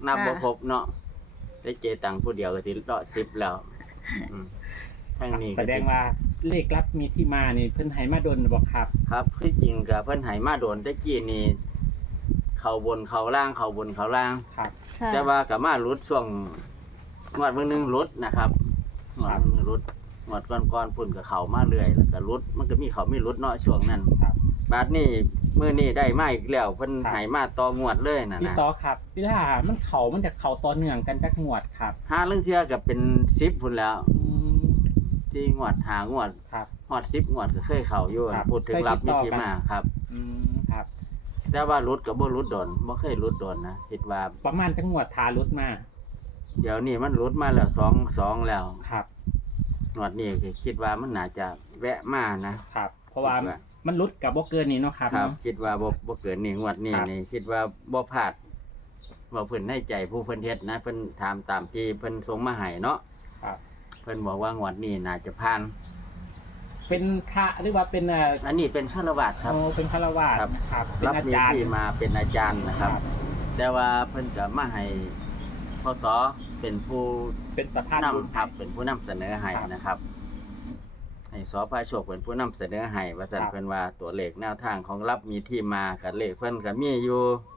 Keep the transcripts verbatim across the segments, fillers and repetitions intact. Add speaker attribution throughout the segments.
Speaker 1: นับบ่ครบเนาะได้เจตังผู้เดียวก็สิเลาะสิบแล้วอืมทางนี้
Speaker 2: แสดงว่าเลขลับมีที่มานี่เพิ่นให้มาดนบ่ครับ
Speaker 1: ครับคือจริงก็เพิ่นให้มาโดนแต่กี้นี่เข้าบนเข้าล่างเข้าบนเข้าล่าง
Speaker 2: ครับ
Speaker 1: แต่ว่าก็มาหลุดช่วงงวดมื้อนึงหลุดนะครับงวดมื้อนึงหลุดงวดก่อนๆพุ่นก็เข้ามาเรื่อยแล้วก็หลุดมันก็มีเข้ามีหลุดเนาะช่วงนั้น
Speaker 2: ครับ
Speaker 1: บาดนี้มื้อนี้ได้มาอีกแล้วเพิ่นให้มาต่องวดเลยนั่น
Speaker 2: พี่
Speaker 1: นะ
Speaker 2: ซอครับเวลามันเข้ามันจะเข้าต่อเนื่องกันจักงวดครับ
Speaker 1: ห้าเรื่องเทื่อก็เป็นสิบพุ่นแล้ว
Speaker 2: อืม
Speaker 1: ที่งวดหางวด
Speaker 2: ครับ
Speaker 1: ฮอดสิบงวดก็เคยเข้าอยู่พูดถึงรับมีที่มาครับ
Speaker 2: อืมครับ
Speaker 1: แต่ว่าหลุดก็บ่หลุดโดนบ่เคยหลุดโดนนะคิดว่า
Speaker 2: ประมาณจังงวดทารุดมา
Speaker 1: เดี๋ยวนี้มันหลุดมาแล้วสอง สองแล้ว
Speaker 2: ครับ
Speaker 1: งวดนี้ก็คิดว่ามันน่าจะแวะมานะครับ
Speaker 2: เพราะว่ามันรุดกับบ่เกินนี้เนาะครับ
Speaker 1: ครับคิดว่าบ่บ่เกินนี้งวดนี้นี่คิดว่าบ่พลาดว่าเพิ่นในใจผู้เพิ่นเฮ็ดนะเพิ่นถามตามที่เพิ่นส่งมาให้เนาะ
Speaker 2: ครับ
Speaker 1: เพิ่นบอกว่างวดนี้น่าจะผ่าน
Speaker 2: เป็นพระหรือว่าเป็น
Speaker 1: อันนี้เป็นฆราวาสครับ
Speaker 2: โอ้เป็นฆราวาสครับเป็น
Speaker 1: อาจารย์ที่มาเป็นอาจารย์นะครับแต่ว่าเพิ่นก็มาให้พศเป็นผู้
Speaker 2: เป็นสภาพ
Speaker 1: นำครับเป็นผู้นำเสนอให้นะครับให้สพระโชคเป็นผู้นำเสนอให้ว่าซั่นเพิ่นว่าตัวเลขแนวทางของรับมีที่มากับเลขเพิ่นก็มีอยู่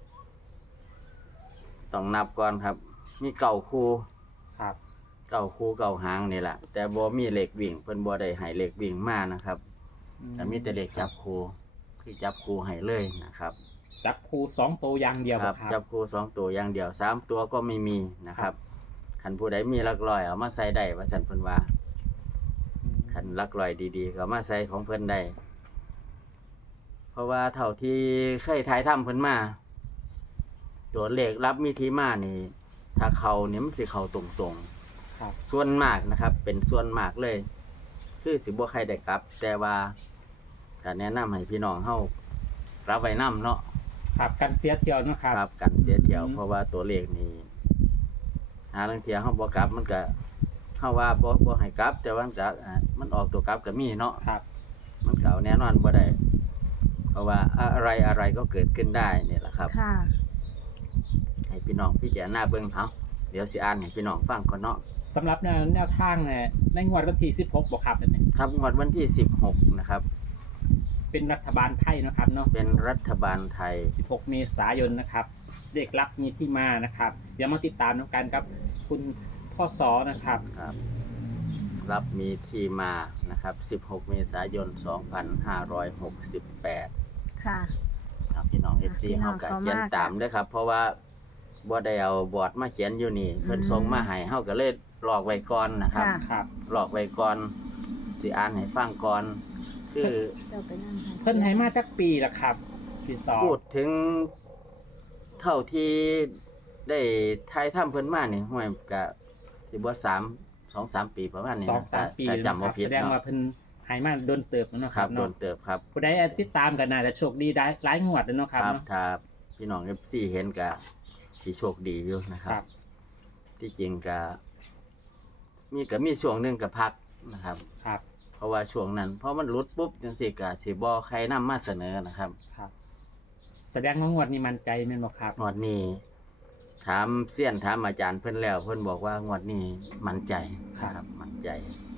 Speaker 1: ต้องนับก่อนครับมีเก้าคู่
Speaker 2: ครับ
Speaker 1: เก้าคู่เก้าหางนี่แหละแต่บ่มีเลขวิ่งเพิ่นบ่ได้ให้เลขวิ่งมานะครับแต่มีแต่เลขจับคู่คือจับคู่ให้เลยนะครับ
Speaker 2: จับคู่สองตัวอย่างเดียว
Speaker 1: ครับจับคู่สองตัวอย่างเดียวสามตัวก็ไม่มีนะครับคันผู้ใดมีหลักร้อยเอามาใส่ได้ว่าซั่นเพิ่นว่าคันหลักร้อยดีๆก็มาใส่ของเพิ่นได้เพราะว่าเท่าที่เคยถ่ายทำเพิ่นมาตัวเลขรับมีที่มานี่ถ้าเข้านี่มันสิเข้าตรงๆ
Speaker 2: ครับ
Speaker 1: ส่วนมากนะครับเป็นส่วนมากเลยคือสิบ่ใครได้กลับแต่ว่าก็แนะนำให้พี่น้องเฮารับไว้นำเนาะ
Speaker 2: ครับกันเสียเที่ยวนะครับ
Speaker 1: ครับกันเสียเที่ยวเพราะว่าตัวเลขนี่หาลางเที่ยเฮาบ่กลับมันก็เฮาว่าบ่บ่ให้กลับแต่ว่ามันก็มันออกตัวกลับก็มีเนาะ
Speaker 2: ครับ
Speaker 1: มันก็เอาแน่นอนบ่ได้เพราะว่าอะไรอะไรก็เกิดขึ้นได้นี่แหละครับ
Speaker 3: ค่ะ
Speaker 1: ให้พี่น้องพิจารณาเบิ่งเฮาเดี๋ยวสิอ่านให้พี่น้องฟังก่อนเนาะ
Speaker 2: สำหรับแนวแนวทางเนี่ยในงวดวันที่สิบหกบ่ครับอันนี้
Speaker 1: ครับงวดวันที่สิบหกนะครับ
Speaker 2: เป็นรัฐบาลไทยนะครับเนาะ
Speaker 1: เป็นรัฐบาลไทย
Speaker 2: สิบหกเมษายนนะครับเลขลับมีที่มานะครับเดี๋ยวมาติดตามกันครับคุณพ่อสอนะครับ
Speaker 1: ครับรับมีที่มานะครับสิบหกเมษายนสองพันห้าร้อยหกสิบแปด
Speaker 3: ค่ะ
Speaker 1: ครับพี่น้อง เอฟ ซี เฮาก็เขียนตามเด้อครับเพราะว่าบ่ได้เอาบอร์ดมาเขียนอยู่นี่เพิ่นส่งมาให้เฮาก็เลยลอกไว้ก่อนนะครับ
Speaker 2: ครับ
Speaker 1: ลอกไว้ก่อนสิอ่านให้ฟังก่อนคือ
Speaker 2: เพิ่นให้มาจักปีละครับพี่สอ
Speaker 1: พูดถึงเท่าที่ได้ถ่ายทำเพิ่นมานี่ห้วยก็สิบ่สาม สอง สามปีประมาณนี้
Speaker 2: สอง สามปี
Speaker 1: ถ้าจำบ่ผิด
Speaker 2: แสดงว่าเพิ่นให้มาโดนเติบเนาะ
Speaker 1: ครับโดนเติบครับ
Speaker 2: ผู้ใดติดตามก็น่าจะโชคดีได้หลายงวดเนาะครับ
Speaker 1: เนาะถ้าพี่น้อง เอฟ ซี เห็นก็สิโชคดีอยู่นะครับที่จริงก็มีก็มีช่วงนึงก็พักนะครับ
Speaker 2: ครับ
Speaker 1: เพราะว่าช่วงนั้นพอมันหลุดปุ๊บจังซี่ก็สิบ่ใครนำมาเสนอนะครับ
Speaker 2: ครับแสดงว่างวดนี้มั่นใจแม่นบ่ครับ
Speaker 1: งวดนี้ถามเซียนถามอาจารย์เพิ่นแล้วเพิ่นบอกว่างวดนี้มั่นใจครับมั่นใจ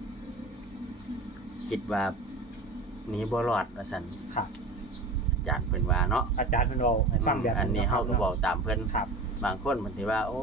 Speaker 1: คิดว่าหนีบ่รอดว่าซั่น
Speaker 2: ครับ
Speaker 1: อาจารย์เพิ่นว่าเนาะ
Speaker 2: อาจารย์เพิ่นเว้าให้ฟังแบบ
Speaker 1: อันนี้เฮาก็เว้าตามเพิ่น
Speaker 2: ครับ
Speaker 1: บางคนเพิ่นสิว่าโอ้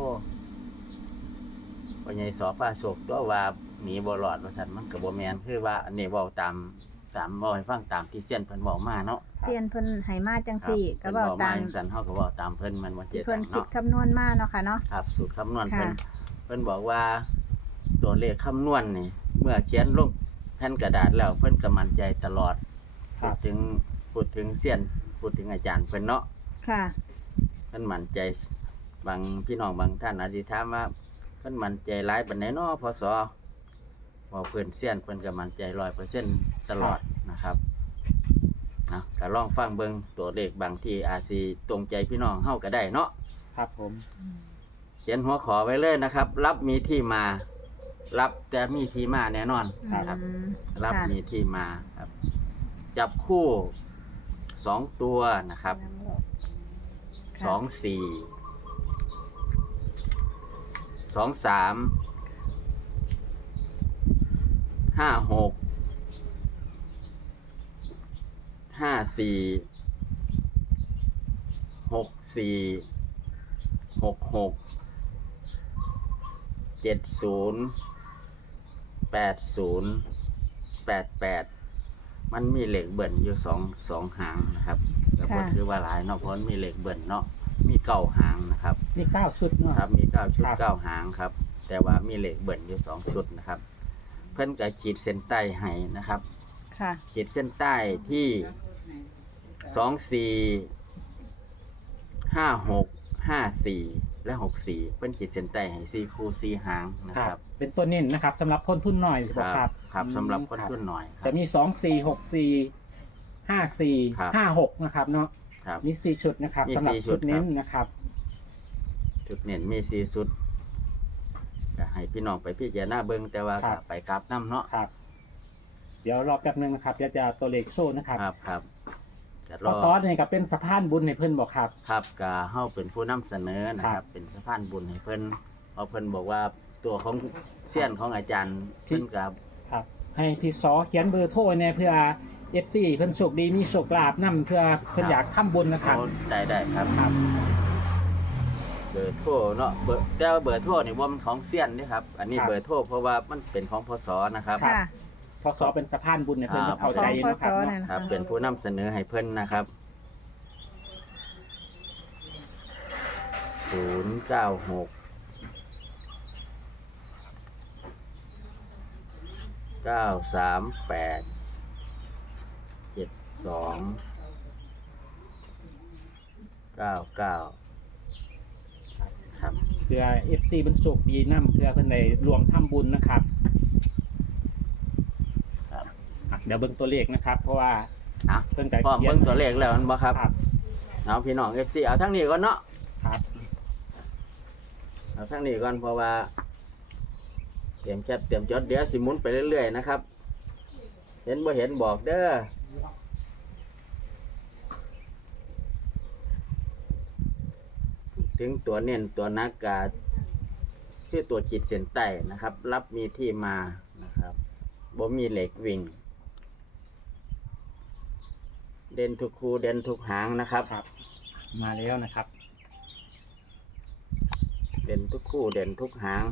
Speaker 1: พ่อใหญ่สอฟ้าโชคตัวว่าหนีบ่รอดว่าซั่นมันก็บ่แม่นคือว่าอันนี้เว้าตามตามเว้าให้ฟังตามที่เซียนเพิ่นเว้ามาเนาะ
Speaker 3: เซียนเพิ่นให้มาจังซี่ก็เว้าตาม
Speaker 1: ซั่นเฮาก็เว้าตามเพิ่นมันบ่เจ็ด
Speaker 3: เพิ่นคิดคำนวณมาเนาะค่ะเนาะ
Speaker 1: ครับสูตรคำนวณเพิ่นเพิ่นบอกว่าตัวเลขคำนวณนี่เมื่อเขียนลงแผ่นกระดาษแล้วเพิ่นก็มั่นใจตลอดพูดถึงพูดถึงเซียนพูดถึงอาจารย์เพิ่นเนาะ
Speaker 3: ค่ะ
Speaker 1: เพิ่นมั่นใจบางพี่น้องบางท่านอาจสิถามว่าเพิ่นมั่นใจหลายปานใดเนาะพศว่าเพิ่นเซียนเพิ่นก็มั่นใจ ร้อยเปอร์เซ็นต์ ตลอดนะครับนะก็ลองฟังเบิ่งตัวเลขบางที่อาจสิตรงใจพี่น้องเฮาก็ได้เนาะ
Speaker 2: ครับผม
Speaker 1: เขียนหัวขอไว้เลยนะครับรับมีที่มารับแต่มีที่มาแน่นอนครับรับมีที่มาครับจับคู่สองตัวนะครับสองสี่สองสามห้าหกห้าสี่หกสี่หกหกเจ็ดศูนย์แปดศูนย์แปดแปดมันมีเหล็กเบิ่นอยู่สองสองหางนะครับแต่ก็ถือว่าหลายเนาะเพราะมีเหล็กเบิ่นเนาะมีเก้าหางนะครับ
Speaker 2: มีเก้าชุดเนาะ
Speaker 1: ครับมีเก้าชุด
Speaker 2: ครับ
Speaker 1: เก้าหางครับ แต่ว่ามีเหล็กเบิ่นอยู่สองชุดนะครับ เพิ่นก็ขีดเส้นใต้ให้นะครับ
Speaker 3: ค่ะ
Speaker 1: ขีดเส้นใต้ที่สองสี่ห้าหกห้าสี่และหกสี่เพิ่นขีดเส้นใต้ให้สี่คู่สี่หางนะ
Speaker 2: ค
Speaker 1: ค
Speaker 2: รั
Speaker 1: รั
Speaker 2: บบ เป็นตัวเน้นนะครับสำหรับคนทุนหน่อย
Speaker 1: ครับ
Speaker 2: ครับ
Speaker 1: ครับสำหรับคนทุนหน่อยครั
Speaker 2: จะ
Speaker 1: บ
Speaker 2: มีสองสี่หกสี่ห้าสี่
Speaker 1: ครับ
Speaker 2: ห้าหกนะครับเนาะ
Speaker 1: ครับ
Speaker 2: นี่สี่ชุดนะครับ
Speaker 1: มี
Speaker 2: สำหรับ
Speaker 1: สี่ชุ
Speaker 2: ชุ
Speaker 1: ด
Speaker 2: ดเน้น
Speaker 1: ครับ
Speaker 2: นะครับ
Speaker 1: ชุดเน้นมีสี่ชุดก็ให้พี่น้องไปพิจารณาเบิ่งแต่ว่า
Speaker 2: ครั
Speaker 1: ก็
Speaker 2: บ
Speaker 1: ไปกราบน้ำเนาะ
Speaker 2: ครับ เดี๋ยวรอแป๊บนึงนะครับเดี๋ยวจะตัวเลขโซ่นะครับ
Speaker 1: ครับครับจะ
Speaker 2: พอซอสเนี่ยก็เป็นสะพานบุญในเพื่อนบอกครับ
Speaker 1: ครับก็เฮาเป็นผู้นำเสนอนะค
Speaker 2: ครั
Speaker 1: รับ
Speaker 2: บ
Speaker 1: เป็นสะพานบุญให้เพิ่นเพราะเพิ่นบอกว่าตัวของเสี้ยนของอาจารย์เพิ่นกับ
Speaker 2: ครับ ให้พี่ซอเขียนเบอร์โทรเนี่ยเพื่อ เอฟ ซี เพื่อนโชคดีมีโชคลาภนํเพื่อเพื่อนอยากทำบุญนะครับ
Speaker 1: เขาได้ได้ครับ
Speaker 2: ครับ
Speaker 1: เบอร์โทรเนาะเบอร์แต่ว่าเบอร์โทรนี่ว่ามันของเสี้ยนนี่ครับอันนี้
Speaker 2: ครับ
Speaker 1: เบอร์โทรเพราะว่ามันเป็นของพศนะครับ
Speaker 2: ครับ
Speaker 3: ค่ะ
Speaker 2: พอซอเป็นสะพานบุญในเพื่อน
Speaker 1: ครับ
Speaker 2: เข้าใจ
Speaker 3: ของพ
Speaker 2: นะค
Speaker 3: ศ
Speaker 2: รับ
Speaker 3: นั่น
Speaker 2: เนาะ
Speaker 1: ครับเป็นผู้นำเสนอให้เพิ่นนะครับศูนย์เก้าหกเก้าสามแปดเจ็ดสองเก้าเก้าครับ
Speaker 2: เพื่อ เอฟ ซี เพื่อนโชคดีนํเพื่อเพื่อนได้รวมทำบุญนะครับ
Speaker 1: ครับ
Speaker 2: อ่ะเดี๋ยวเบิ่งตัวเลขนะครับ เพราะว่า
Speaker 1: อ่ะ
Speaker 2: เพิ่นก็
Speaker 1: พร้อม
Speaker 2: เขียน
Speaker 1: เบิ่งตัวเลขแล้วมันบ่ครับ
Speaker 2: ครับ
Speaker 1: เอาพี่น้อง เอฟ ซี เอาทั้งนี้ก่อนเนาะ
Speaker 2: ครับ
Speaker 1: เอาทั้งนี้ก่อนเพราะว่าเตรียมแคปเตรียมจดเดี๋ยวสิหมุนไปเรื่อยๆนะครับ เห็นบ่เห็นบอกเด้อถึงตัวเน้นตัวนักกาคือตัวจิตเส้นใต้นะครับ รับมีที่มานะครับบ่มีเหล็กวิ่ง เด่นทุกคูเด่นทุกหางนะครับ
Speaker 2: ครับ มาแล้วนะครับ
Speaker 1: เด่นทุกคู่เด่นทุกหาง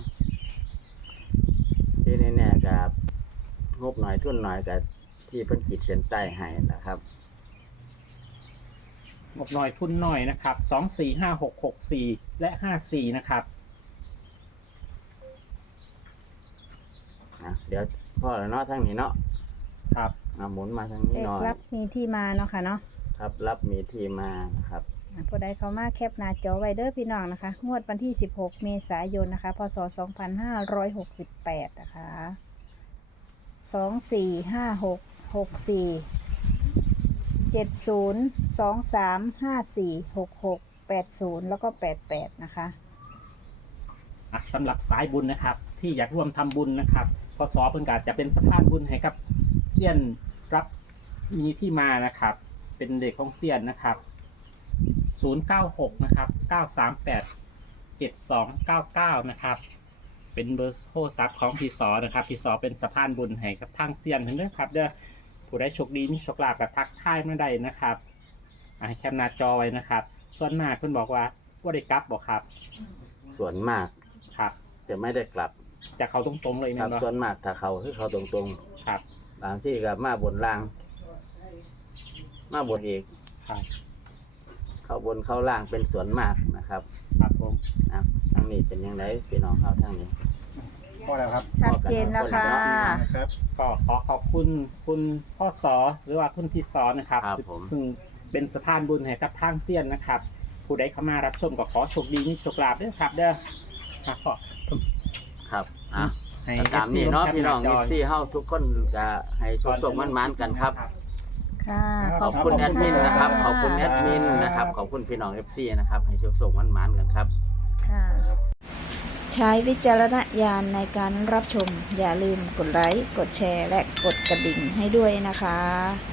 Speaker 1: ที่แน่ๆกับงบหน่อยทุนหน่อยกับที่เพิ่นขีดเส้นใต้ให้นะครับ
Speaker 2: งบหน่อยทุนหน่อยนะครับสองสี่ห้าหกหกสี่และห้าสี่นะครับ
Speaker 1: นะเดี๋ยวพ่อแล้วเนาะทั้งนี้เนาะ
Speaker 2: ครับ
Speaker 1: มาหมุนมาทาง
Speaker 3: เล
Speaker 1: นี้
Speaker 3: ข
Speaker 1: หน่อย
Speaker 3: รับมีที่มาเนาะค่ะเนาะ
Speaker 1: ครับ รับมีที่มานะครับ
Speaker 3: อ่ะผู้ใดเข้ามาแคปหน้าจอไว้เด้อพี่น้องนะคะ งวดวันที่ สิบหก เมษายนนะคะ พศ สองพันห้าร้อยหกสิบแปด นะคะ สอง สี่ ห้า หก หก สี่ เจ็ด ศูนย์ สอง สาม ห้า สี่ หก หก แปด ศูนย์ แล้วก็ แปด แปด นะคะ
Speaker 2: อ่ะสำหรับสายบุญนะครับ ที่อยากร่วมทำบุญนะครับพศเพิ่นก็จะเป็นสะพานบุญให้กับเซียนรับมีที่มานะครับ เป็นเด็กของเซียนนะครับศูนย์เก้าหกนะครับเก้าสามแปดเจ็ดสองเก้าเก้านะครับ เป็นเบอร์โทรศัพท์ของพี่สอนะครับพี่สอเป็นสะพานบุญให้กับทางเซียนทั้งนั้นครับเด้อผู้ได้โชคดีมีโชคลาภกับทักทายมาได้นะครับอ่ะให้แคปหน้าจอไว้นะครับ ส่วนมากเพิ่นบอกว่าว่าได้กลับบอกครับ
Speaker 1: ส่วนมาก
Speaker 2: ครับ
Speaker 1: จะไม่ได้กลับ
Speaker 2: จะเขาตรงๆเลย
Speaker 1: ค
Speaker 2: นะ
Speaker 1: รับ
Speaker 2: เนาะ
Speaker 1: ส่วนมากถ้าเขาคือเขาตรง
Speaker 2: ครับ
Speaker 1: ๆบางที่กับมาบนล่าง มาบนอีก
Speaker 2: ครับ
Speaker 1: เข้าบนเข้าล่างเป็นส่วนมากนะครับ
Speaker 2: ครับผม
Speaker 1: นะทางนี้เป็นยังไงพี่น้องเขาทางนี้
Speaker 4: พอแล้วครับ
Speaker 3: ชัดเจนแล้วค่ะ
Speaker 4: นะครับ
Speaker 2: ก็ขอขอบคุณคุณพ่อสอหรือว่าคุณพี่สอนะครับ
Speaker 1: ครับผม
Speaker 2: ซึ่งเป็นสะพานบุญให้กับทางเซียนนะครับ ผู้ใดเข้ามารับชมก็ขอโชคดีมีโชคลาภด้วยครับเด้อครับก็
Speaker 1: ครับอ่ะ
Speaker 2: ให้
Speaker 1: ก็ตามนี้เนาะ
Speaker 2: เอฟซี
Speaker 1: พี่น้อง
Speaker 2: ร่
Speaker 1: เอ
Speaker 2: วม
Speaker 1: ฟ
Speaker 2: แคปหาจ
Speaker 1: ซีเฮาทุกคนก็ให้โชคๆมั่นๆกันครับ
Speaker 3: ค่ะ
Speaker 1: ขอบคุณแอดมินนะครับ ขอบคุณแอดมินนะครับ ขอบคุณพี่น้อง เอฟ ซี นะครับ ให้โชคๆมั่นๆกันครับ
Speaker 3: ค่ะ ใช้วิจารณญาณในการรับชม อย่าลืมกดไลค์ กดแชร์ และกดกระดิ่งให้ด้วยนะคะ